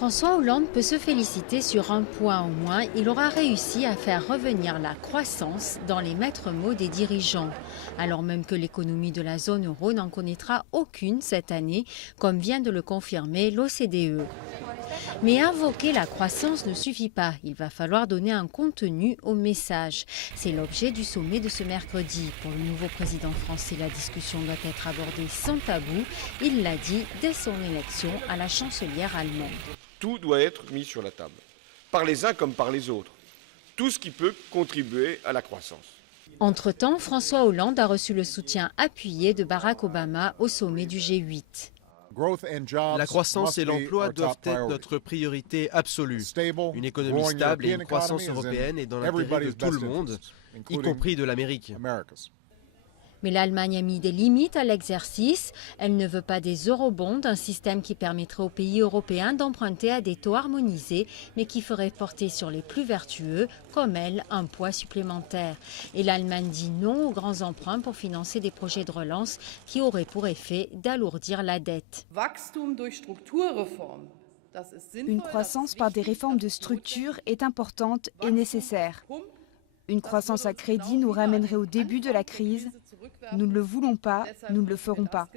François Hollande peut se féliciter sur un point au moins, il aura réussi à faire revenir la croissance dans les maîtres mots des dirigeants, alors même que l'économie de la zone euro n'en connaîtra aucune cette année, comme vient de le confirmer l'OCDE. Mais invoquer la croissance ne suffit pas, il va falloir donner un contenu au message. C'est l'objet du sommet de ce mercredi. Pour le nouveau président français, la discussion doit être abordée sans tabou, il l'a dit dès son élection à la chancelière allemande. Tout doit être mis sur la table, par les uns comme par les autres. Tout ce qui peut contribuer à la croissance. Entre-temps, François Hollande a reçu le soutien appuyé de Barack Obama au sommet du G8. La croissance et l'emploi doivent être notre priorité absolue. Une économie stable et une croissance européenne est dans l'intérêt de tout le monde, y compris de l'Amérique. Mais l'Allemagne a mis des limites à l'exercice. Elle ne veut pas des eurobonds, un système qui permettrait aux pays européens d'emprunter à des taux harmonisés, mais qui ferait porter sur les plus vertueux, comme elle, un poids supplémentaire. Et l'Allemagne dit non aux grands emprunts pour financer des projets de relance qui auraient pour effet d'alourdir la dette. Une croissance par des réformes de structure est importante et nécessaire. Une croissance à crédit nous ramènerait au début de la crise. Nous ne le voulons pas, nous ne le ferons pas.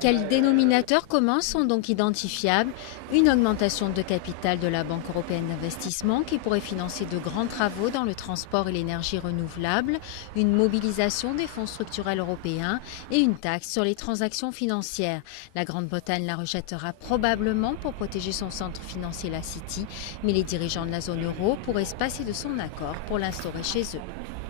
Quels dénominateurs communs sont donc identifiables? Une augmentation de capital de la Banque européenne d'investissement qui pourrait financer de grands travaux dans le transport et l'énergie renouvelable, une mobilisation des fonds structurels européens et une taxe sur les transactions financières. La Grande-Bretagne la rejettera probablement pour protéger son centre financier, la City, mais les dirigeants de la zone euro pourraient se passer de son accord pour l'instaurer chez eux.